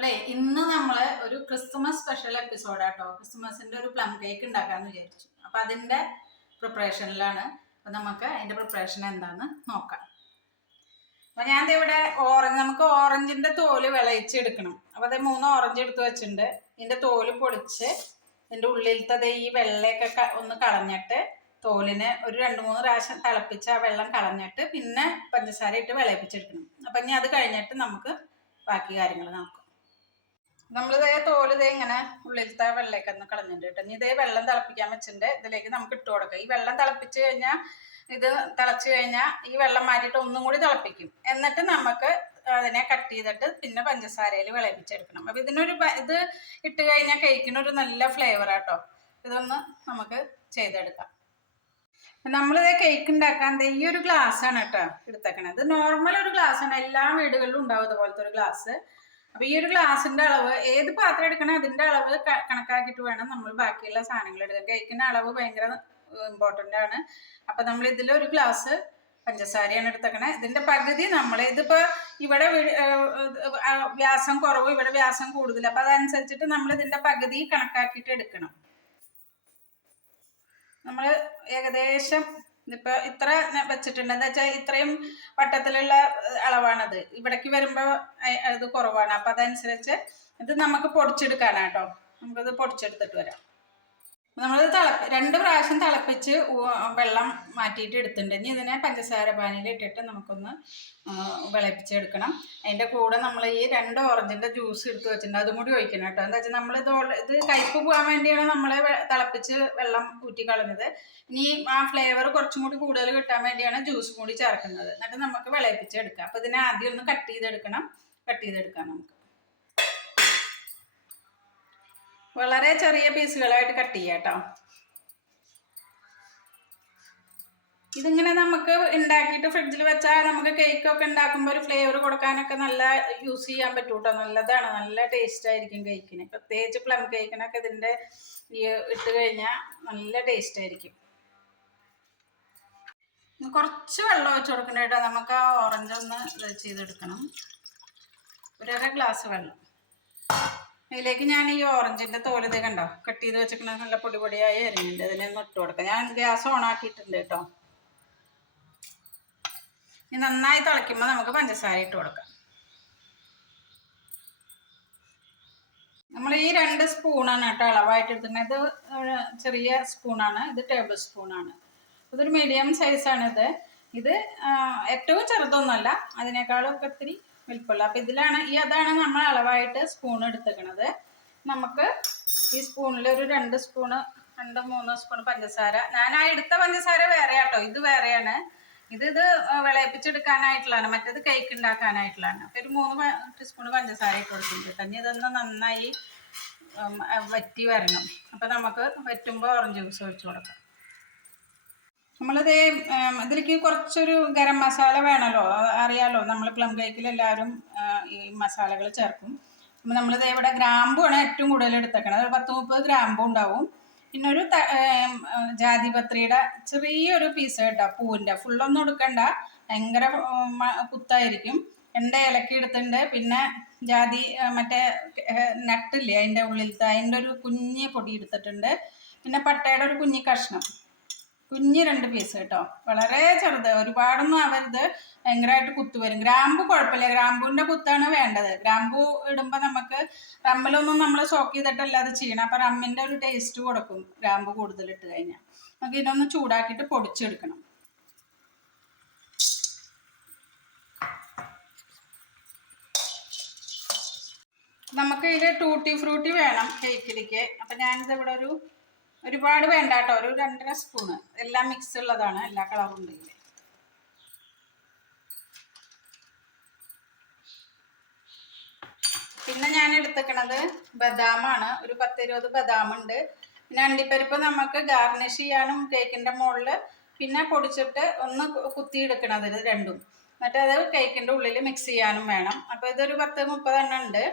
അപ്പോളേ ഇന്ന് നമ്മൾ ഒരു ക്രിസ്മസ് സ്പെഷ്യൽ എപ്പിസോഡ് ആട്ടോ. ക്രിസ്മസിന്റെ ഒരു പ്ലം കേക്ക് ഉണ്ടാക്കാന്ന് വിചാരിച്ചു. അപ്പൊ അതിന്റെ പ്രിപ്പറേഷനിലാണ് അപ്പൊ നമുക്ക് അതിന്റെ പ്രിപ്പറേഷൻ എന്താന്ന് നോക്കാം. അപ്പൊ ഞാൻ ഇവിടെ ഓറഞ്ച് നമുക്ക് ഓറഞ്ചിന്റെ തോൽ വിളയിച്ചെടുക്കണം. അപ്പൊ അതേ മൂന്ന് ഓറഞ്ച് എടുത്ത് വെച്ചിട്ടുണ്ട്. ഇതിന്റെ തോൽ പൊളിച്ച് ഇതിന്റെ ഉള്ളിലത്തെ ഈ വെള്ളയൊക്കെ ഒന്ന് കളഞ്ഞിട്ട് തോലിന് ഒരു രണ്ട് മൂന്ന് പ്രാവശ്യം തിളപ്പിച്ച് ആ വെള്ളം കളഞ്ഞിട്ട് പിന്നെ പഞ്ചസാര ഇട്ട് വിളയിപ്പിച്ചെടുക്കണം. അപ്പൊ ഇനി അത് കഴിഞ്ഞിട്ട് നമുക്ക് ബാക്കി കാര്യങ്ങൾ നോക്കാം. നമ്മൾ ഇതേ തോൽ ഇതേ ഇങ്ങനെ ഉള്ളിലത്തെ വെള്ളയൊക്കെ ഒന്ന് കളഞ്ഞിട്ട് ഇനി ഇതേ വെള്ളം തിളപ്പിക്കാൻ വെച്ചിട്ടുണ്ട്. ഇതിലേക്ക് നമുക്ക് ഇട്ട് കൊടുക്കാം. ഈ വെള്ളം തിളപ്പിച്ച് കഴിഞ്ഞാൽ ഇത് തിളച്ച് കഴിഞ്ഞാൽ ഈ വെള്ളം മാറ്റിയിട്ട് ഒന്നും കൂടി തിളപ്പിക്കും. എന്നിട്ട് നമുക്ക് അതിനെ കട്ട് ചെയ്തിട്ട് പിന്നെ പഞ്ചസാരയിൽ വിളയിപ്പിച്ചെടുക്കണം. അപ്പൊ ഇതിനൊരു ഇത് ഇട്ട് കഴിഞ്ഞാൽ കേക്കിനൊരു നല്ല ഫ്ലേവർ ആട്ടോ ഇതൊന്ന് നമുക്ക് ചെയ്തെടുക്കാം. നമ്മളിത് കേക്ക് ഉണ്ടാക്കാൻ ഈ ഒരു ഗ്ലാസ് ആണ് കേട്ടോ എടുത്തേക്കണത് ഇത് നോർമൽ ഒരു ഗ്ലാസ് ആണ്. എല്ലാ വീടുകളിലും ഉണ്ടാവും ഇതുപോലത്തെ ഒരു ഗ്ലാസ് അപ്പൊ ഈ ഒരു ഗ്ലാസിന്റെ അളവ് ഏത് പാത്രം എടുക്കണോ അതിന്റെ അളവ് കണക്കാക്കിയിട്ട് വേണം നമ്മൾ ബാക്കിയുള്ള സാധനങ്ങൾ എടുക്കാൻ. കേക്കിന്റെ അളവ് ഭയങ്കര ഇമ്പോർട്ടന്റ് ആണ്. അപ്പൊ നമ്മൾ ഇതിൽ ഒരു ഗ്ലാസ് പഞ്ചസാരയാണ് എടുത്തേക്കണേ. ഇതിന്റെ പകുതി നമ്മൾ ഇതിപ്പോ ഇവിടെ വ്യാസം കുറവ് ഇവിടെ വ്യാസം കൂടുതൽ അപ്പൊ അതനുസരിച്ചിട്ട് നമ്മൾ ഇതിന്റെ പകുതി കണക്കാക്കിയിട്ട് എടുക്കണം. നമ്മൾ ഏകദേശം ഇപ്പൊ ഇത്ര വെച്ചിട്ടുണ്ട്. എന്താ വെച്ചാൽ ഇത്രയും വട്ടത്തിലുള്ള അളവാണത്. ഇവിടേക്ക് വരുമ്പോ അത് കുറവാണ്. അപ്പൊ അതനുസരിച്ച് ഇത് നമുക്ക് പൊടിച്ചെടുക്കാനാട്ടോ നമുക്കത് പൊടിച്ചെടുത്തിട്ട് വരാം. നമ്മളിത് തിള രണ്ട് പ്രാവശ്യം തിളപ്പിച്ച് വെള്ളം മാറ്റിയിട്ട് എടുത്തിട്ടുണ്ട്. ഇനി ഇതിനെ പഞ്ചസാര പാനിയിൽ ഇട്ടിട്ട് നമുക്കൊന്ന് വിളപ്പിച്ചെടുക്കണം അതിന്റെ കൂടെ നമ്മൾ ഈ രണ്ട് ഓറഞ്ചിന്റെ ജ്യൂസ് എടുത്ത് വെച്ചിട്ടുണ്ട്. അതും കൂടി ഒഴിക്കണം കേട്ടോ. എന്താ വെച്ചാൽ നമ്മൾ ഇത് ഇത് കയ്പ്പ് പോകാൻ വേണ്ടിയാണ് നമ്മൾ തിളപ്പിച്ച് വെള്ളം ഊറ്റി കളഞ്ഞത്. ഇനി ആ ഫ്ലേവർ കുറച്ചും കൂടി കൂടുതൽ കിട്ടാൻ വേണ്ടിയാണ് ജ്യൂസ് കൂടി ചേർക്കുന്നത്. എന്നിട്ട് നമുക്ക് വിളയിപ്പിച്ചെടുക്കാം. അപ്പോൾ ഇതിനെ ആദ്യം ഒന്ന് കട്ട് ചെയ്തെടുക്കണം. കട്ട് ചെയ്തെടുക്കാം നമുക്ക്. വളരെ ചെറിയ പീസുകളായിട്ട് കട്ട് ചെയ്യാം കേട്ടോ. ഇതിങ്ങനെ നമുക്ക് ഉണ്ടാക്കിയിട്ട് ഫ്രിഡ്ജിൽ വെച്ചാൽ നമുക്ക് കേക്കൊക്കെ ഉണ്ടാക്കുമ്പോൾ ഒരു ഫ്ലേവർ കൊടുക്കാനൊക്കെ നല്ല യൂസ് ചെയ്യാൻ പറ്റും കേട്ടോ. നല്ലതാണ്. നല്ല ടേസ്റ്റ് ആയിരിക്കും കേക്കിന് പ്രത്യേകിച്ച് പ്ലം കേക്കിനൊക്കെ ഇതിന്റെ ഈ ഇട്ട് കഴിഞ്ഞാൽ നല്ല ടേസ്റ്റ് ആയിരിക്കും. കുറച്ച് വെള്ളം ഒഴിച്ച് കൊടുക്കണം കേട്ടോ. നമുക്ക് ആ ഓറഞ്ച് ഒന്ന് ചെയ്തെടുക്കണം. ഒരര ഗ്ലാസ് വെള്ളം. ഇതിലേക്ക് ഞാൻ ഈ ഓറഞ്ചിന്റെ തോൽ ഇത് കണ്ടോ? കട്ട് ചെയ്ത് വെച്ചിട്ട് നല്ല പൊടി പൊടിയായി അരിഞ്ഞിട്ടുണ്ട് അതിനെ ഇട്ട് കൊടുക്കാം. ഞാൻ ഗ്യാസ് ഓൺ ആക്കിയിട്ടുണ്ട് കേട്ടോ. ഇനി നന്നായി തിളയ്ക്കുമ്പോൾ നമുക്ക് പഞ്ചസാര ഇട്ട് കൊടുക്കാം. നമ്മൾ ഈ രണ്ട് സ്പൂണാണ് കേട്ടോ അളവായിട്ട് എടുക്കുന്നത് ഇത് ചെറിയ സ്പൂണാണ്. ഇത് ടേബിൾ സ്പൂണാണ്. ഇതൊരു മീഡിയം സൈസാണ് ഇത് ഇത് ഏറ്റവും ചെറുതൊന്നുമല്ല. അതിനേക്കാളും ഒക്കെ ഇത്തിരി വലിപ്പമുള്ള അപ്പൊ ഇതിലാണ് ഈ അതാണ് നമ്മൾ അളവായിട്ട് സ്പൂൺ എടുത്തേക്കണത് നമുക്ക് ഈ സ്പൂണിൽ ഒരു രണ്ട് സ്പൂണ് രണ്ട് മൂന്ന് സ്പൂൺ പഞ്ചസാര. ഞാൻ ആ എടുത്ത പഞ്ചസാര വേറെ ആട്ടോ ഇത് വേറെയാണ്. ഇത് ഇത് വിളയിപ്പിച്ചെടുക്കാനായിട്ടുള്ളതാണ്. മറ്റേത് കേക്ക് ഉണ്ടാക്കാനായിട്ടുള്ളതാണ്. അപ്പോൾ ഒരു മൂന്ന് ടീസ്പൂൺ പഞ്ചസാര ഇട്ട് കൊടുക്കുന്നുണ്ട്. തന്നെ ഇതൊന്ന് നന്നായി വറ്റി വരണം. അപ്പോൾ നമുക്ക് വറ്റുമ്പോൾ ഓറഞ്ച് ജ്യൂസ് ഒഴിച്ചു കൊടുക്കാം. നമ്മളിത് അതിലേക്ക് കുറച്ചൊരു ഗരം മസാല വേണമല്ലോ അറിയാലോ നമ്മൾ പ്ലം കേക്കിൽ എല്ലാവരും ഈ മസാലകൾ ചേർക്കും. അപ്പം നമ്മളിത് ഇവിടെ ഗ്രാമ്പുമാണ് ഏറ്റവും കൂടുതൽ എടുത്തേക്കണത് ഒരു പത്ത് മുപ്പത് ഗ്രാമ്പും ഉണ്ടാവും. പിന്നെ ഒരു ജാതിപത്രിയുടെ ചെറിയൊരു പീസ് കേട്ടോ പൂവിന്റെ. ഫുള്ളൊന്നും എടുക്കണ്ട ഭയങ്കര കുത്തായിരിക്കും. എന്റെ ഇലക്കി എടുത്തിട്ടുണ്ട് പിന്നെ ജാതി മറ്റേ നട്ടില്ലേ അതിന്റെ ഉള്ളിലത്തെ അതിന്റെ ഒരു കുഞ്ഞ് പൊടി എടുത്തിട്ടുണ്ട്. പിന്നെ പട്ടയുടെ ഒരു കുഞ്ഞി കഷ്ണം. കുഞ്ഞ് രണ്ട് പീസ് കേട്ടോ. വളരെ ചെറുത്. ഒരുപാടൊന്നും ആവരുത്. ഭയങ്കരമായിട്ട് കുത്തു വരും. ഗ്രാമ്പു കുഴപ്പമില്ല. ഗ്രാമ്പുവിന്റെ കുത്താണ് വേണ്ടത്. ഗ്രാമ്പു ഇടുമ്പോൾ നമുക്ക് റമ്മിലൊന്നും നമ്മൾ സോക്ക് ചെയ്തിട്ടല്ല അത് ചെയ്യണം. അപ്പം റമ്മിന്റെ ഒരു ടേസ്റ്റ് കൊടുക്കും ഗ്രാമ്പു കൂടുതൽ ഇട്ട് കഴിഞ്ഞാൽ നമുക്ക് ഇതിനൊന്ന് ചൂടാക്കിയിട്ട് പൊടിച്ചെടുക്കണം. നമുക്ക് ഇതിൽ ടൂട്ടി ഫ്രൂട്ടി വേണം കേക്കിലേക്ക് അപ്പം ഞാനിത് ഇവിടെ ഒരു ഒരുപാട് വേണ്ട കേട്ടോ ഒരു രണ്ടര സ്പൂണ്. എല്ലാം മിക്സ് ഉള്ളതാണ്. എല്ലാ കളറും ഉണ്ടെങ്കിൽ പിന്നെ ഞാൻ എടുത്തേക്കണത് ബദാമാണ്. ഒരു പത്ത് ഇരുപത് ഉണ്ട് പിന്നെ അണ്ടിപ്പരിപ്പ് നമുക്ക് ഗാർണിഷ് ചെയ്യാനും കേക്കിന്റെ മുകളിൽ പിന്നെ പൊടിച്ചിട്ട് ഒന്ന് കുത്തി കുത്തിയെടുക്കണം ഇത് രണ്ടും. എന്നിട്ട് അത് കേക്കിന്റെ ഉള്ളിൽ മിക്സ് ചെയ്യാനും വേണം. അപ്പോൾ ഇതൊരു പത്ത് മുപ്പത് എണ്ണം ഉണ്ട്.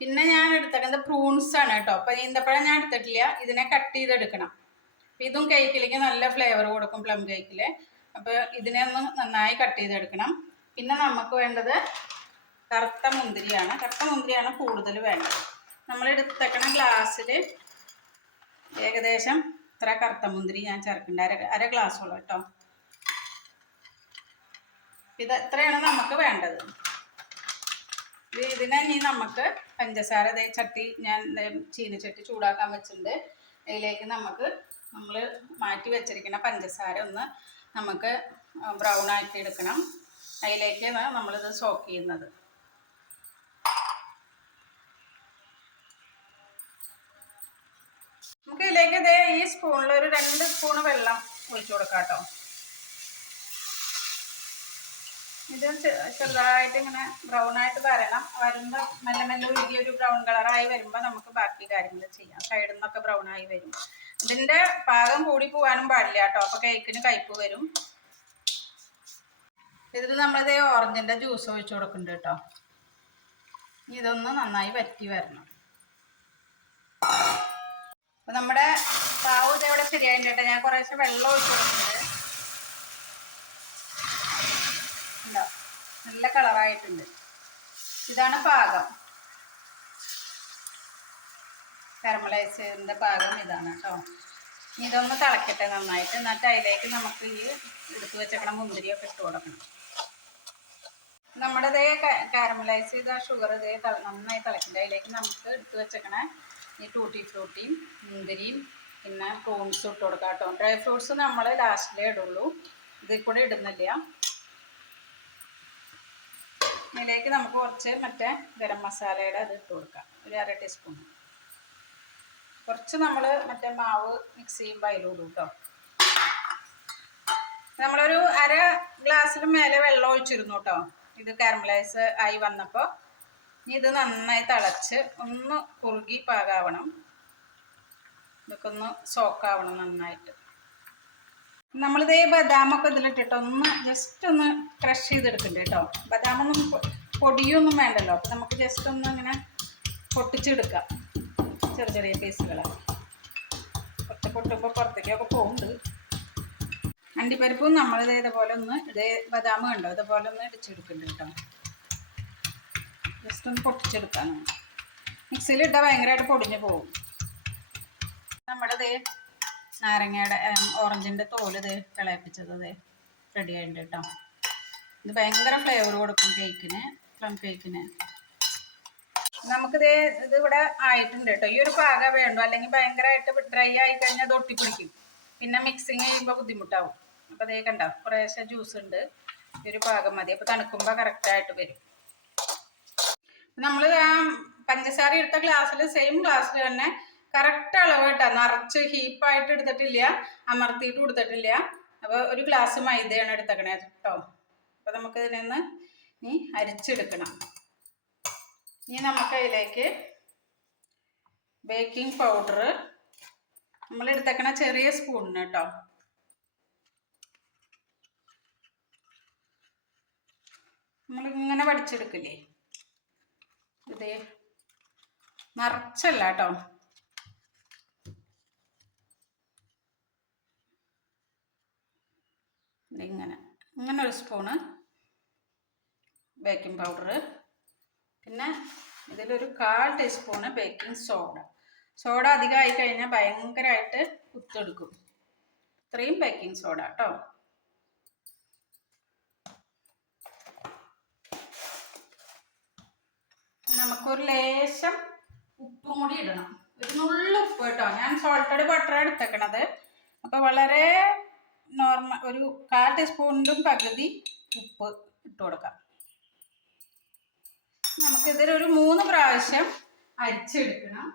പിന്നെ ഞാൻ എടുത്തേക്കുന്നത് പ്രൂൺസ് ആണ് കേട്ടോ. അപ്പോൾ ഈന്തപ്പഴം ഞാൻ എടുത്തിട്ടില്ല. ഇതിനെ കട്ട് ചെയ്തെടുക്കണം. അപ്പോൾ ഇതും കേക്കിലേക്ക് നല്ല ഫ്ലേവർ കൊടുക്കും പ്ലം കേക്കിൽ അപ്പോൾ ഇതിനെ ഒന്ന് നന്നായി കട്ട് ചെയ്തെടുക്കണം. പിന്നെ നമുക്ക് വേണ്ടത് കറുത്ത മുന്തിരിയാണ്. കറുത്ത മുന്തിരിയാണ് കൂടുതൽ വേണ്ടത്. നമ്മൾ എടുത്തേക്കണ ഗ്ലാസ്സിൽ ഏകദേശം ഇത്ര കറുത്ത മുന്തിരി ഞാൻ ചേർക്കുന്നുണ്ട് അര അര ഗ്ലാസ്സോളം കേട്ടോ. ഇത് ഇത്രയാണ് നമുക്ക് വേണ്ടത്. ഇതിനെ ഇനി നമുക്ക് പഞ്ചസാര ദേ ചട്ടി ഞാൻ ചീനച്ചട്ടി ചൂടാക്കാൻ വെച്ചിട്ടുണ്ട്. അതിലേക്ക് നമുക്ക് നമ്മൾ മാറ്റി വെച്ചിരിക്കുന്ന പഞ്ചസാര ഒന്ന് നമുക്ക് ബ്രൗൺ ആക്കി എടുക്കണം. അതിലേക്ക് നമ്മളിത് സോക്ക് ചെയ്യുന്നത്. നമുക്ക് ഇതിലേക്ക് ഇതേ ഈ സ്പൂണിൽ ഒരു രണ്ട് സ്പൂൺ വെള്ളം ഒഴിച്ചു കൊടുക്കാം കേട്ടോ ഇത് ചെറുതായിട്ട് ഇങ്ങനെ ബ്രൗൺ ആയിട്ട് വരണം. വരുമ്പോൾ മെല്ലെ മെല്ലെ ഉരുകി ഒരു ബ്രൗൺ കളറായി വരുമ്പോൾ നമുക്ക് ബാക്കി കാര്യങ്ങൾ ചെയ്യാം. സൈഡിൽ നിന്നൊക്കെ ബ്രൗൺ ആയി വരും. ഇതിന്റെ പാകം കൂടി പോവാനും പാടില്ല കേട്ടോ. അപ്പൊ കേക്കിന് കയ്പ് വരും. ഇതിൽ നമ്മളിത് ഓറഞ്ചിന്റെ ജ്യൂസ് ഒഴിച്ചു കൊടുക്കുന്നുണ്ട് കേട്ടോ. ഇതൊന്ന് നന്നായി വറ്റി വരണം. അപ്പൊ നമ്മുടെ പാവ് ഇതേവിടെ ശരിയായിട്ടോ ഞാൻ കുറേശ്ശെ വെള്ളം ഒഴിച്ചു കൊടുക്കുന്നുണ്ട് ഉണ്ടോ നല്ല കളറായിട്ടുണ്ട്. ഇതാണ് പാകം. കരമലൈസിന്റെ പാകം ഇതാണ് കേട്ടോ. ഇതൊന്ന് തിളക്കട്ടെ നന്നായിട്ട്. എന്നിട്ട് അതിലേക്ക് നമുക്ക് ഈ എടുത്തു വെച്ചേക്കണ മുന്തിരിയൊക്കെ ഇട്ട് കൊടുക്കണം. നമ്മുടെ ഇതേ കാരമലൈസ് ചെയ്ത ഷുഗർ ഇതേ നന്നായി തിളക്കണ്ട. അതിലേക്ക് നമുക്ക് എടുത്തു വെച്ചേക്കണ ഈ ടൂട്ടി ഫ്രൂട്ടിയും മുന്തിരിയും പിന്നെ പ്രൂൺസും ഇട്ട് കൊടുക്കാം കേട്ടോ. ഡ്രൈ ഫ്രൂട്ട്സ് നമ്മൾ ലാസ്റ്റിലേ ഇടുള്ളൂ. ഇതിൽ കൂടെ ഇടുന്നില്ല. ഇതിലേക്ക് നമുക്ക് കുറച്ച് മറ്റേ ഗരം മസാലയുടെ അത് ഇട്ട് കൊടുക്കാം. ഒരു അര ടീസ്പൂൺ. കുറച്ച് നമ്മൾ മറ്റേ മാവ് മിക്സ് ചെയ്യുമ്പോൾ അതിലിടും കേട്ടോ നമ്മളൊരു അര ഗ്ലാസ്സിന് മേലെ വെള്ളം ഒഴിച്ചിരുന്നു കേട്ടോ ഇത് കാരമലൈസ് ആയി വന്നപ്പോൾ ഇത് നന്നായി തിളച്ച് ഒന്ന് കുറുകി പാകാവണം. ഇതൊക്കെ ഒന്ന് സോക്കാവണം നന്നായിട്ട്. നമ്മളിതേ ബദാമൊക്കെ ഇതിലിട്ടിട്ട് ഒന്ന് ജസ്റ്റ് ഒന്ന് ക്രഷ് ചെയ്തെടുക്കണ്ട കേട്ടോ. ബദാമൊന്നും പൊടിയൊന്നും വേണ്ടല്ലോ. അപ്പം നമുക്ക് ജസ്റ്റ് ഒന്ന് ഇങ്ങനെ പൊട്ടിച്ചെടുക്കാം. ചെറിയ ചെറിയ പീസുകൾ പൊട്ട പൊട്ടുമ്പോൾ പുറത്തേക്കൊക്കെ പോകുന്നുണ്ട് അണ്ടിപ്പരിപ്പും നമ്മളിതേ ഇതേപോലെ ഒന്ന് ഇതേ ബദാം കണ്ടോ? ഇതുപോലെ ഒന്ന് ഇടിച്ചെടുക്കുന്നുണ്ട് കേട്ടോ. ജസ്റ്റ് ഒന്ന് പൊട്ടിച്ചെടുക്കാം. മിക്സിയിലിട്ടാൽ ഭയങ്കരമായിട്ട് പൊടിഞ്ഞു പോകും. നമ്മുടെ ദേ നാരങ്ങയുടെ ഓറഞ്ചിന്റെ തോൽ ഇത് കിളയിപ്പിച്ചത് ഇത് റെഡി ആയിട്ടുണ്ട് കേട്ടോ ഇത് ഭയങ്കര ഫ്ലേവർ കൊടുക്കും കേക്കിന് പ്ലം കേക്കിന് നമുക്കിത് ഇത് ഇവിടെ ആയിട്ടുണ്ട് കേട്ടോ ഈ ഒരു പാകം വേണ്ടു. അല്ലെങ്കിൽ ഭയങ്കരമായിട്ട് ഡ്രൈ ആയി കഴിഞ്ഞാൽ അത് ഒട്ടിപ്പിടിക്കും. പിന്നെ മിക്സിങ് ചെയ്യുമ്പോൾ ബുദ്ധിമുട്ടാവും. അപ്പോൾ അതേ കണ്ട കുറേശ്ശെ ജ്യൂസ് ഉണ്ട്. ഈ ഒരു പാകം മതി. അപ്പോൾ തണുക്കുമ്പോൾ കറക്റ്റായിട്ട് വരും. നമ്മൾ പഞ്ചസാര എടുത്ത ഗ്ലാസ്സിൽ സെയിം ഗ്ലാസ്സിൽ തന്നെ കറക്റ്റ് അളവ് കേട്ടോ നിറച്ച് ഹീപ്പായിട്ട് എടുത്തിട്ടില്ല. അമർത്തിയിട്ട് കൊടുത്തിട്ടില്ല. അപ്പോൾ ഒരു ഗ്ലാസ് മൈദയാണ് എടുത്തേക്കണേ കേട്ടോ അപ്പോൾ നമുക്ക് ഇതിനൊന്ന് ഇനി അരിച്ചെടുക്കണം. ഇനി നമുക്ക് അതിലേക്ക് ബേക്കിംഗ് പൗഡർ നമ്മൾ എടുത്തേക്കണ ചെറിയ സ്പൂണിന് കേട്ടോ നമ്മൾ ഇങ്ങനെ പഠിച്ചെടുക്കില്ലേ ഇതേ നിറച്ചല്ല കേട്ടോ ഇങ്ങനെ. ഇങ്ങനെ ഒരു സ്പൂണ് ബേക്കിംഗ് പൗഡർ പിന്നെ ഇതിലൊരു കാൽ ടീസ്പൂണ് ബേക്കിംഗ് സോഡ സോഡ അധികമായി കഴിഞ്ഞാൽ ഭയങ്കരമായിട്ട് കുത്തെടുക്കും. ഇത്രയും ബേക്കിംഗ് സോഡ കേട്ടോ നമുക്കൊരു ലേശം ഉപ്പും കൂടി ഇടണം. ഒരു നുള്ളു ഉപ്പ് കേട്ടോ. ഞാൻ സോൾട്ടഡ് ബട്ടർ എടുത്തേക്കണത്. അപ്പോൾ വളരെ നോർമൽ ഒരു കാൽ ടീസ്പൂണിന്റെ പകുതി ഉപ്പ് ഇട്ട് കൊടുക്കാം. നമുക്കിതിലൊരു മൂന്ന് പ്രാവശ്യം അരിച്ചെടുക്കണം.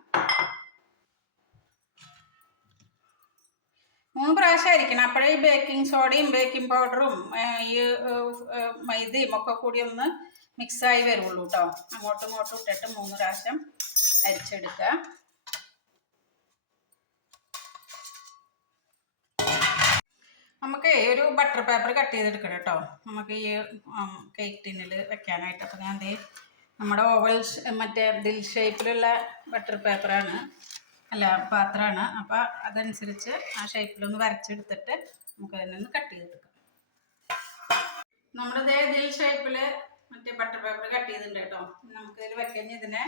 മൂന്ന് പ്രാവശ്യം അരിക്കണം. അപ്പോഴേ ഈ ബേക്കിംഗ് സോഡയും ബേക്കിംഗ് പൗഡറും ഈ മൈദയും ഒക്കെ കൂടി ഒന്ന് മിക്സായി വരുള്ളൂ കേട്ടോ അങ്ങോട്ടും ഇങ്ങോട്ടും ഇട്ടിട്ട് മൂന്ന് പ്രാവശ്യം അരിച്ചെടുക്കുക നമുക്ക് ഒരു ബട്ടർ പേപ്പർ കട്ട് ചെയ്തെടുക്കണം കേട്ടോ. നമുക്ക് ഈ കേക്ക് ടിന്നിൽ വെക്കാനായിട്ട്. അപ്പോൾ ഞാൻ ദേ നമ്മുടെ ഓവൽ മറ്റേ ദിൽ ഷേപ്പിലുള്ള ബട്ടർ പേപ്പറാണ് അല്ല പാത്രമാണ് അപ്പോൾ അതനുസരിച്ച് ആ ഷേപ്പിലൊന്ന് വരച്ചെടുത്തിട്ട് നമുക്ക് അതിനൊന്ന് കട്ട് ചെയ്തെടുക്കാം. നമ്മുടെ ഇതേ ദിൽ ഷേപ്പിൽ മറ്റേ ബട്ടർ പേപ്പർ കട്ട് ചെയ്തിട്ടുണ്ട് കേട്ടോ. നമുക്കിതിൽ വെക്കഞ്ഞ് ഇതിനെ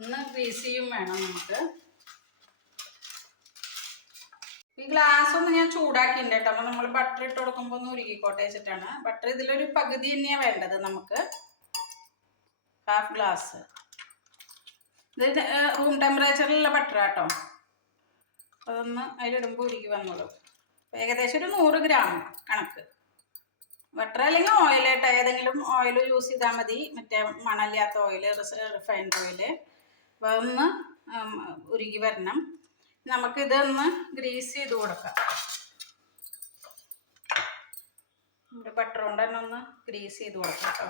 ഒന്ന് ഗ്രീസ് ചെയ്യും വേണം നമുക്ക്. ഈ ഗ്ലാസ് ഒന്ന് ഞാൻ ചൂടാക്കിയിട്ടുണ്ട് കേട്ടോ. നമ്മൾ ബട്ടർ ഇട്ട് കൊടുക്കുമ്പോൾ ഒന്ന് ഉരുകിക്കോട്ടെ വെച്ചിട്ടാണ്. ബട്ടർ ഇതിലൊരു പകുതി തന്നെയാണ് വേണ്ടത് നമുക്ക്. ഹാഫ് ഗ്ലാസ് ഇത് റൂം ടെമ്പറേച്ചറിലുള്ള ബട്ടർ കേട്ടോ. അതൊന്ന് അതിലിടുമ്പോൾ ഉരുകി വന്നോളൂ. ഏകദേശം ഒരു നൂറ് ഗ്രാം കണക്ക്. ബട്ടർ അല്ലെങ്കിൽ ഓയിൽ കേട്ടോ. ഏതെങ്കിലും ഓയിൽ യൂസ് ചെയ്താൽ മതി. മറ്റേ മണലില്ലാത്ത ഓയിൽ റിഫൈൻഡ് ഓയിൽ അപ്പോൾ അതൊന്ന് ഉരുകി വരണം. നമുക്കിതൊന്ന് ഗ്രീസ് ചെയ്ത് കൊടുക്കാം. നമ്മുടെ ബട്ടർ കൊണ്ട് തന്നെ ഒന്ന് ഗ്രീസ് ചെയ്ത് കൊടുക്കാം കേട്ടോ.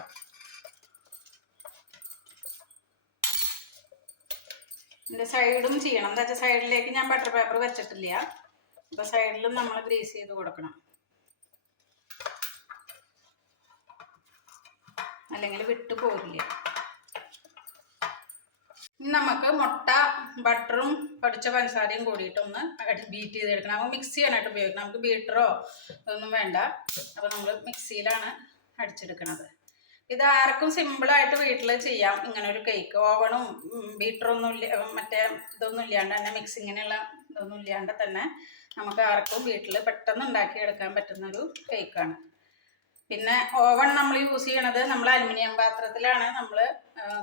ഇതിന്റെ സൈഡും ചെയ്യണം. എന്താ വെച്ചാൽ സൈഡിലേക്ക് ഞാൻ ബട്ടർ പേപ്പർ വെച്ചിട്ടില്ല. അപ്പോൾ സൈഡിലും നമ്മൾ ഗ്രീസ് ചെയ്ത് കൊടുക്കണം. അല്ലെങ്കിൽ വിട്ടു പോരില്ല. നമുക്ക് മുട്ട ബട്ടറും പൊടിച്ച പഞ്ചസാരയും കൂടിയിട്ടൊന്ന് ബീറ്റ് ചെയ്തെടുക്കണം. അപ്പോൾ മിക്സ് ചെയ്യാനായിട്ട് ഉപയോഗിക്കണം. നമുക്ക് ബീറ്ററോ ഇതൊന്നും വേണ്ട. അപ്പോൾ നമ്മൾ മിക്സിയിലാണ് അടിച്ചെടുക്കുന്നത് ഇത് ആർക്കും സിമ്പിളായിട്ട് വീട്ടിൽ ചെയ്യാം. ഇങ്ങനെ ഒരു കേക്ക് ഓവണും ബീറ്ററൊന്നും ഇല്ല മറ്റേ ഇതൊന്നും ഇല്ലാണ്ട് തന്നെ മിക്സിങ്ങനെയുള്ള ഇതൊന്നും ഇല്ലാണ്ട് തന്നെ നമുക്ക് ആർക്കും വീട്ടിൽ പെട്ടെന്ന് ഉണ്ടാക്കിയെടുക്കാൻ പറ്റുന്ന ഒരു കേക്കാണ് പിന്നെ ഓവൺ നമ്മൾ യൂസ് ചെയ്യണത് നമ്മൾ അലുമിനിയം പാത്രത്തിലാണ് നമ്മൾ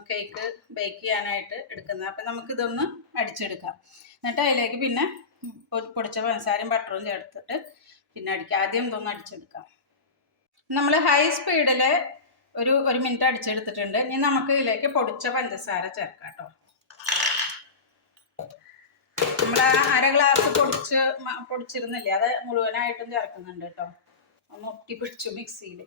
കേക്ക് ബേക്ക് ചെയ്യാനായിട്ട് എടുക്കുന്നത്. അപ്പം നമുക്കിതൊന്ന് അടിച്ചെടുക്കാം. എന്നിട്ട് അതിലേക്ക് പിന്നെ പൊടിച്ച പഞ്ചസാരയും ബട്ടറും ചേർത്തിട്ട് പിന്നെ അടിക്കുക ആദ്യം ഇതൊന്ന് അടിച്ചെടുക്കാം. നമ്മൾ ഹൈ സ്പീഡിൽ ഒരു ഒരു മിനിറ്റ് അടിച്ചെടുത്തിട്ടുണ്ട്. ഇനി നമുക്ക് ഇതിലേക്ക് പൊടിച്ച പഞ്ചസാര ചേർക്കാം കേട്ടോ. നമ്മൾ അര ഗ്ലാസ് പൊടിച്ച് പൊടിച്ചിരുന്നില്ലേ? അത് മുഴുവനായിട്ടും ചേർക്കുന്നുണ്ട് കേട്ടോ. ഒന്ന് ഒട്ടി പിടിച്ചു മിക്സിയിൽ.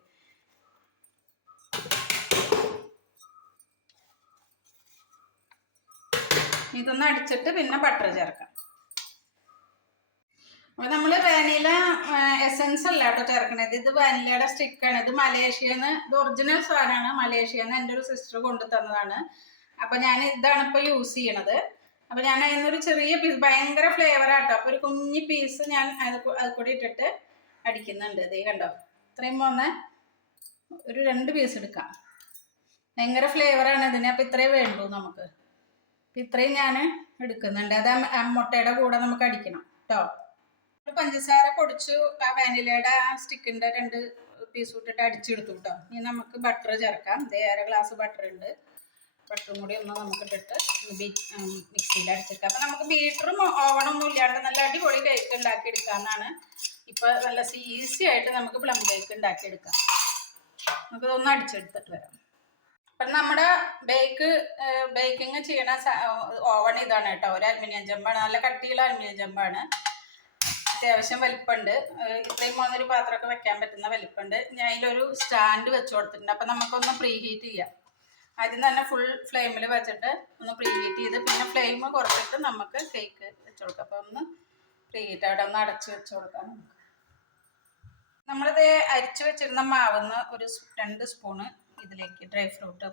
ഇതൊന്ന് അടിച്ചിട്ട് പിന്നെ ബട്ടർ ചേർക്കാം. അപ്പോൾ നമ്മൾ വാനില എസൻസ് അല്ല കേട്ടോ ചേർക്കണത്. ഇത് വാനിലയുടെ സ്റ്റിക്കാണ് ഇത് മലേഷ്യന്ന് ഇത് ഒറിജിനൽ സാധനമാണ് മലേഷ്യന്ന് എന്റെ ഒരു സിസ്റ്റർ കൊണ്ടു തന്നതാണ്. അപ്പോൾ ഞാൻ ഇതാണ് ഇപ്പോൾ യൂസ് ചെയ്യണത്. അപ്പോൾ ഞാൻ അതിനൊരു ചെറിയ പീസ് ഭയങ്കര ഫ്ലേവർ ആട്ടോ അപ്പോൾ ഒരു കുഞ്ഞി പീസ് ഞാൻ അത് അത് കൂടി ഇട്ടിട്ട് അടിക്കുന്നുണ്ട്. ഇതേ കണ്ടോ? ഇത്രയും പോന്ന ഒരു രണ്ട് പീസ് എടുക്കാം. ഭയങ്കര ഫ്ലേവറാണ് ഇതിന്. അപ്പോൾ ഇത്രയും വേണ്ടൂ നമുക്ക്. ഇത്രയും ഞാൻ എടുക്കുന്നുണ്ട്. അത് മുട്ടയുടെ കൂടെ നമുക്ക് അടിക്കണം കേട്ടോ പഞ്ചസാര പൊടിച്ചു ആ വാനിലയുടെ ആ സ്റ്റിക്കിന്റെ രണ്ട് പീസ് ഇട്ടിട്ട് അടിച്ചെടുത്തു കേട്ടോ ഇനി നമുക്ക് ബട്ടർ ചേർക്കാം. ഇതേ അര ഗ്ലാസ് ബട്ടർ ഉണ്ട്. ബട്ടറും കൂടി ഒന്ന് നമുക്ക് ഇട്ടിട്ട് മിക്സിയിൽ അടിച്ചെടുക്കാം. അപ്പം നമുക്ക് ബീറ്ററും ഓവണൊന്നും ഇല്ലാണ്ട് നല്ല അടിപൊളി കേക്ക് ഉണ്ടാക്കിയെടുക്കാമെന്നാണ് ഇപ്പോൾ നല്ല ഈസി ആയിട്ട് നമുക്ക് പ്ലം കേക്ക് ഉണ്ടാക്കിയെടുക്കാം. ഒന്ന് അടിച്ചെടുത്തിട്ട് വരാം. അപ്പം നമ്മുടെ ബേക്ക് ബേക്കിംഗ് ചെയ്യണ ഓവൺ ഇതാണ് കേട്ടോ. ഒരു അലുമിനിയം ചെമ്പാണ് നല്ല കട്ടിയുള്ള അലുമിനിയം ചെമ്പാണ് അത്യാവശ്യം വലിപ്പമുണ്ട് ഇത്രയും മൂന്നൊരു പാത്രമൊക്കെ വെക്കാൻ പറ്റുന്ന വലിപ്പമുണ്ട് ഞാൻ അതിലൊരു സ്റ്റാൻഡ് വെച്ച് കൊടുത്തിട്ടുണ്ട്. അപ്പം നമുക്കൊന്ന് പ്രീ ഹീറ്റ് ചെയ്യാം. ആദ്യം തന്നെ ഫുൾ ഫ്ലെയിമിൽ വെച്ചിട്ട് ഒന്ന് പ്രീ ഹീറ്റ് ചെയ്ത് പിന്നെ ഫ്ലെയിം കുറച്ചിട്ട് നമുക്ക് കേക്ക് വെച്ച് കൊടുക്കാം. അപ്പം ഒന്ന് പ്രീ ഹീറ്റ് അവിടെ ഒന്ന് അടച്ച് വെച്ച് കൊടുക്കാം നമുക്ക്. നമ്മളിത് അരിച്ചു വെച്ചിരുന്ന മാവുന്ന ഒരു രണ്ട് സ്പൂണ് ഇതിലേക്ക് ഡ്രൈ ഫ്രൂട്ട്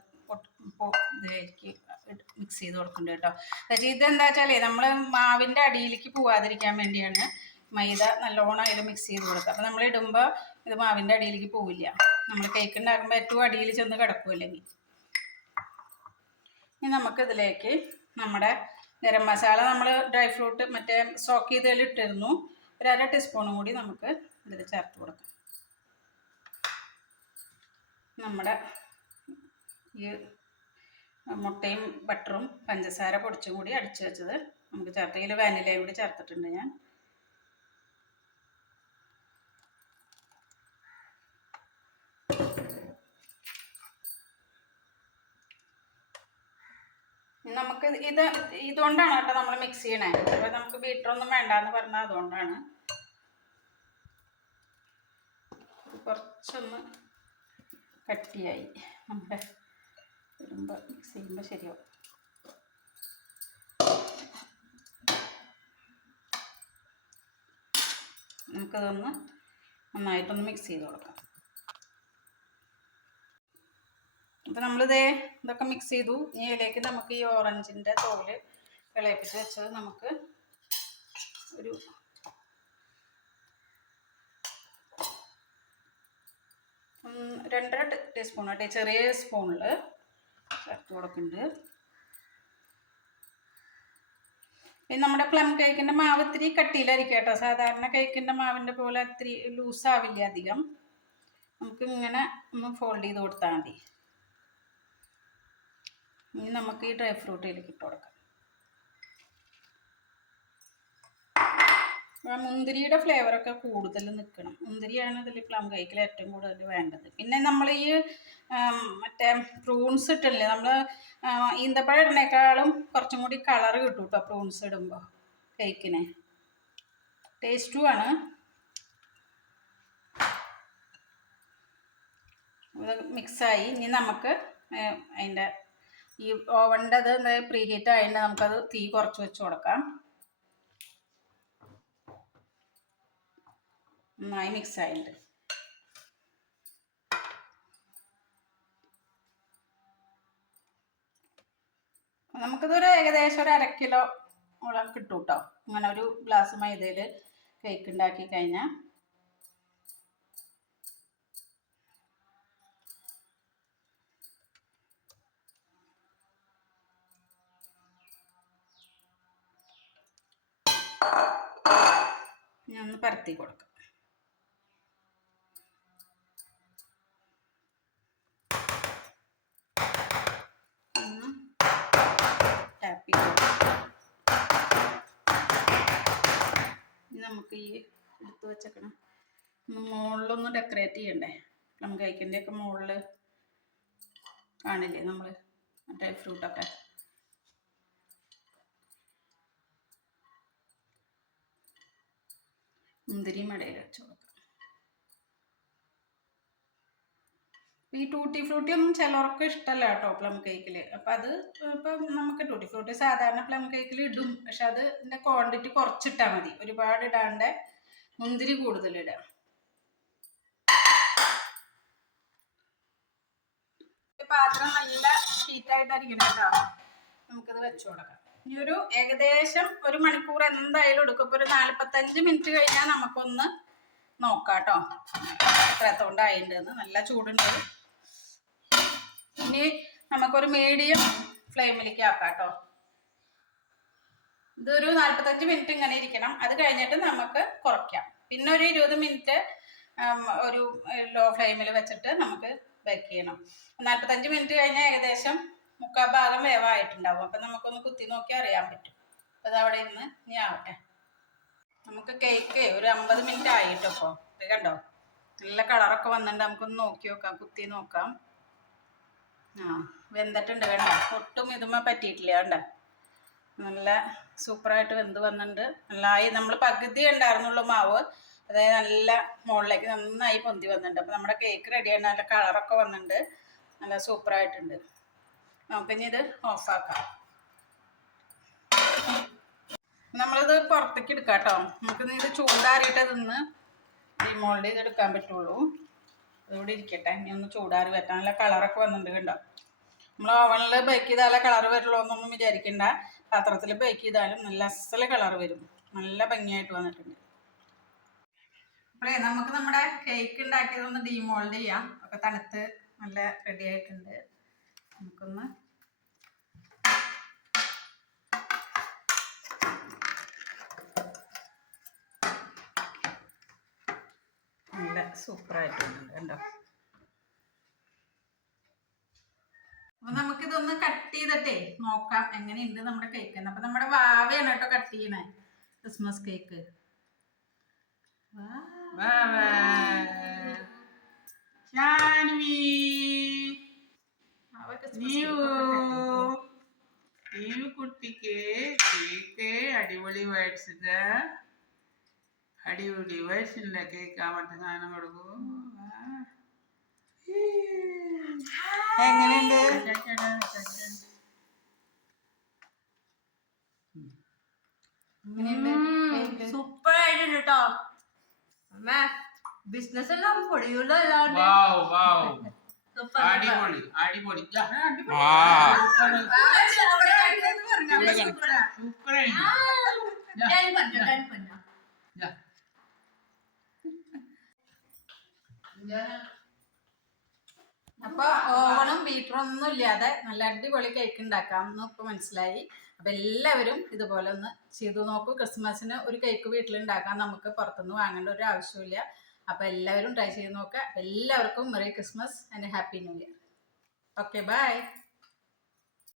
ഇതിലേക്ക് മിക്സ് ചെയ്ത് കൊടുക്കുന്നുണ്ട് കേട്ടോ. പക്ഷേ ഇതെന്താ വെച്ചാലേ നമ്മൾ മാവിന്റെ അടിയിലേക്ക് പോവാതിരിക്കാൻ വേണ്ടിയാണ് മൈദ നല്ലോണം അതിൽ മിക്സ് ചെയ്ത് കൊടുക്കുക. അപ്പോൾ നമ്മൾ ഇടുമ്പോൾ ഇത് മാവിന്റെ അടിയിലേക്ക് പോവില്ല. നമ്മൾ കേക്ക് ഉണ്ടാക്കുമ്പോൾ ഏറ്റവും അടിയിൽ ചെന്ന് കിടക്കും അല്ലെങ്കിൽ ഇനി നമുക്കിതിലേക്ക് നമ്മുടെ ഗരം മസാല നമ്മൾ ഡ്രൈ ഫ്രൂട്ട് മറ്റേ സോക്ക് ചെയ്തതിൽ ഇട്ടിരുന്നു. ഒരു അര ടീസ്പൂൺ കൂടി നമുക്ക് ഇതിൽ ചേർത്ത് കൊടുക്കാം. നമ്മുടെ ഈ മുട്ടയും ബട്ടറും പഞ്ചസാര പൊടിച്ചും കൂടി അടിച്ചു വെച്ചത് നമുക്ക് ചേർത്ത് ഇതിൽ വാനിലയും കൂടി ചേർത്തിട്ടുണ്ട് ഞാൻ. നമുക്ക് ഇത് ഇതുകൊണ്ടാണ് കേട്ടോ നമ്മൾ മിക്സ് ചെയ്യണേ. അപ്പോൾ നമുക്ക് ബീറ്ററൊന്നും വേണ്ടാന്ന് പറഞ്ഞാൽ അതുകൊണ്ടാണ് ഇത് കുറച്ചൊന്ന് കട്ടിയായി. നമ്മുടെ ഇടുമ്പോൾ മിക്സ് ചെയ്യുമ്പോൾ ശരിയാവും. നമുക്കതൊന്ന് നന്നായിട്ടൊന്ന് മിക്സ് ചെയ്ത് കൊടുക്കാം. അപ്പോൾ നമ്മളിത് ഇതൊക്കെ മിക്സ് ചെയ്തു. ഇനി ഇതിലേക്ക് നമുക്ക് ഈ ഓറഞ്ചിന്റെ തോൽ വിളയിപ്പിച്ച് വെച്ചത് നമുക്ക് ഒരു രണ്ടര ടീസ്പൂൺ കേട്ടോ ചെറിയ സ്പൂണിൽ ചേർത്ത് കൊടുക്കുന്നുണ്ട്. നമ്മുടെ പ്ലം കേക്കിന്റെ മാവ് ഇത്തിരി കട്ടിയിലായിരിക്കും കേട്ടോ. സാധാരണ കേക്കിന്റെ മാവിന്റെ പോലെ ഇത്തിരി ലൂസാവില്ല അധികം. നമുക്ക് ഇങ്ങനെ ഒന്ന് ഫോൾഡ് ചെയ്ത് കൊടുത്താൽ മതി. ഇനി നമുക്ക് ഈ ഡ്രൈ ഫ്രൂട്ടിലേക്ക് ഇട്ട് കൊടുക്കാം. മുന്തിരിയുടെ ഫ്ലേവറൊക്കെ കൂടുതൽ നിൽക്കണം. മുന്തിരിയാണ് ഇതിൽ പ്ലം കേക്കിൽ ഏറ്റവും കൂടുതൽ വേണ്ടത്. പിന്നെ നമ്മൾ ഈ മറ്റേ പ്രൂൺസ് ഇട്ടില്ലേ? നമ്മൾ ഈന്തപ്പഴം ഇടുന്നേക്കാളും കുറച്ചും കൂടി കളർ കിട്ടും കേട്ടോ പ്രൂൺസ് ഇടുമ്പോൾ കേക്കിന് ടേസ്റ്റും ആണ്. മിക്സായി ഇനി നമുക്ക് അതിന്റെ ഈ ഓവന്റെ അത് പ്രീ ഹീറ്റ് ആയതുകൊണ്ട് നമുക്കത് തീ കുറച്ച് വെച്ച് കൊടുക്കാം. നന്നായി മിക്സ് ആയിട്ടുണ്ട്. നമുക്കിതൊരു ഏകദേശം ഒരു അര കിലോ കിട്ടും കേട്ടോ അങ്ങനെ ഒരു ഗ്ലാസ് മൈദയിൽ കേക്ക് ഉണ്ടാക്കി കഴിഞ്ഞാൽ ഞാൻ ഒന്ന് പരത്തി കൊടുക്കാം ഒന്ന് ടാപ്പ് ചെയ്ത് കൊടുക്കാം ഇനി നമുക്ക് ഈ എടുത്തു വെച്ചേക്കണം. മുകളിലൊന്ന് ഡെക്കറേറ്റ് ചെയ്യണ്ടേ? പ്ലം കേക്കിന്റെ ഒക്കെ മുകളിൽ കാണില്ലേ നമ്മൾ ഡ്രൈ ഫ്രൂട്ടൊക്കെ മുന്തിരിയും ഇടയിൽ വെച്ച് കൊടുക്കാം ഈ ടൂട്ടി ഫ്രൂട്ടി ഒന്നും ചിലർക്ക് ഇഷ്ടമല്ല കേട്ടോ പ്ലം കേക്കിൽ അപ്പം അത് ഇപ്പം നമുക്ക് ടൂട്ടി ഫ്രൂട്ടി സാധാരണ പ്ലം കേക്കിൽ ഇടും. പക്ഷെ അത് ഇതിന്റെ ക്വാണ്ടിറ്റി കുറച്ചിട്ടാൽ മതി. ഒരുപാട് ഇടാണ്ട് മുന്തിരി കൂടുതലിടാം പാത്രം നല്ല ഹീറ്റായിട്ടായിരിക്കണം കേട്ടോ. നമുക്കിത് വെച്ചു കൊടുക്കാം. ഇനി ഒരു ഏകദേശം ഒരു മണിക്കൂർ എന്തായാലും എടുക്കും. ഇപ്പോൾ ഒരു നാൽപ്പത്തഞ്ച് മിനിറ്റ് കഴിഞ്ഞാൽ നമുക്കൊന്ന് നോക്കാം കേട്ടോ. എത്രത്തോണ്ട് ആയിട്ടുണ്ട് നല്ല ചൂടുണ്ട്. ഇനി നമുക്കൊരു മീഡിയം ഫ്ലെയിമിലേക്ക് ആക്കാം കേട്ടോ ഇതൊരു നാൽപ്പത്തഞ്ച് മിനിറ്റ് ഇങ്ങനെ ഇരിക്കണം. അത് കഴിഞ്ഞിട്ട് നമുക്ക് കുറയ്ക്കാം. പിന്നെ ഒരു ഇരുപത് മിനിറ്റ് ഒരു ലോ ഫ്ലെയിമിൽ വെച്ചിട്ട് നമുക്ക് ബേക്ക് ചെയ്യണം. നാൽപ്പത്തഞ്ച് മിനിറ്റ് കഴിഞ്ഞാൽ ഏകദേശം മുക്കാൽ ഭാഗം വേവായിട്ടുണ്ടാവും. അപ്പം നമുക്കൊന്ന് കുത്തി നോക്കി അറിയാൻ പറ്റും. അപ്പം അത് അവിടെ ഇന്ന് ഇനി ആവട്ടെ. നമുക്ക് കേക്ക് ഒരു അമ്പത് മിനിറ്റ് ആയിട്ടോ ഇപ്പോൾ ഇത് കണ്ടോ? നല്ല കളറൊക്കെ വന്നിട്ടുണ്ട്. നമുക്കൊന്ന് നോക്കി നോക്കാം. കുത്തി നോക്കാം. വെന്തിട്ടുണ്ട് കണ്ടോ ഒട്ടും ഇതുമ്മ പറ്റിയിട്ടില്ല കണ്ടോ? നല്ല സൂപ്പറായിട്ട് വെന്ത് വന്നിട്ടുണ്ട്. നന്നായി നമ്മൾ പകുതി ഉണ്ടായിരുന്നുള്ളൂ മാവ്. അതായത് നല്ല മുകളിലേക്ക് നന്നായി പൊന്തി വന്നിട്ടുണ്ട്. അപ്പോൾ നമ്മുടെ കേക്ക് റെഡിയാണ് നല്ല കളറൊക്കെ വന്നിട്ടുണ്ട്. നല്ല സൂപ്പറായിട്ടുണ്ട്. നമുക്കിനി ഇത് ഓഫാക്കാം നമ്മളിത് പുറത്തേക്ക് എടുക്കാം കേട്ടോ. നമുക്ക് ഇത് ചൂടാറിയിട്ട് നിന്ന് ഡിമോൾഡ് ചെയ്ത് എടുക്കാൻ പറ്റുള്ളൂ. ഇതിവിടെ ഇരിക്കട്ടെ. ഇനി ഒന്ന് ചൂടാറി വരട്ടെ. നല്ല കളറൊക്കെ വന്നിട്ടുണ്ട് കണ്ടോ? നമ്മൾ ഓവനിൽ ബേക്ക് ചെയ്താലേ കളർ വരുള്ളൂ എന്നൊന്നും വിചാരിക്കണ്ട. പാത്രത്തിൽ ബേക്ക് ചെയ്താലും നല്ല അസൽ കളർ വരും. നല്ല ഭംഗിയായിട്ട് വന്നിട്ടുണ്ട്. അപ്പോഴേ നമുക്ക് നമ്മുടെ കേക്ക് ഉണ്ടാക്കിയതൊന്ന് ഡീമോൾഡ് ചെയ്യാം. ഒക്കെ തണുത്ത് നല്ല റെഡി ആയിട്ടുണ്ട്. നമുക്കൊന്ന് നല്ല സൂപ്പറായിട്ടുണ്ട്. കണ്ടോ? അപ്പൊ നമുക്കിതൊന്ന് കട്ട് ചെയ്തിട്ടേ നോക്കാം എങ്ങനെയുണ്ട് നമ്മുടെ കേക്ക് അപ്പൊ നമ്മുടെ വാവയാണ് കേട്ടോ കട്ട് ചെയ്യണേ. ക്രിസ്മസ് കേക്ക് കുട്ടിക്ക് കേക്ക് അടിപൊളി മേടിച്ചിട്ട് അടിപൊളി കേക്ക് മറ്റേ സാധനം കൊടുക്കും. എങ്ങനെയുണ്ട്? സൂപ്പർ ആയിട്ടുണ്ട് കേട്ടോ അമ്മ ബിസിനസ് എല്ലാം സൂപ്പർ. അടിപൊളി അടിപൊളി. സൂപ്പറായി ഞാൻ അപ്പൊ ഓവണും ബീറ്ററും ഒന്നും ഇല്ലാതെ നല്ല അടിപൊളി കേക്ക് ഉണ്ടാക്കാം എന്ന് ഇപ്പൊ മനസ്സിലായി. അപ്പൊ എല്ലാവരും ഇതുപോലെ ഒന്ന് ചെയ്തു നോക്കൂ. ക്രിസ്മസിന് ഒരു കേക്ക് വീട്ടിൽ ഉണ്ടാക്കാൻ നമുക്ക് പുറത്തുനിന്ന് വാങ്ങേണ്ട ഒരു ആവശ്യമില്ല അപ്പൊ എല്ലാവരും ട്രൈ ചെയ്ത് നോക്കുക എല്ലാവർക്കും merry Christmas and happy new year okay bye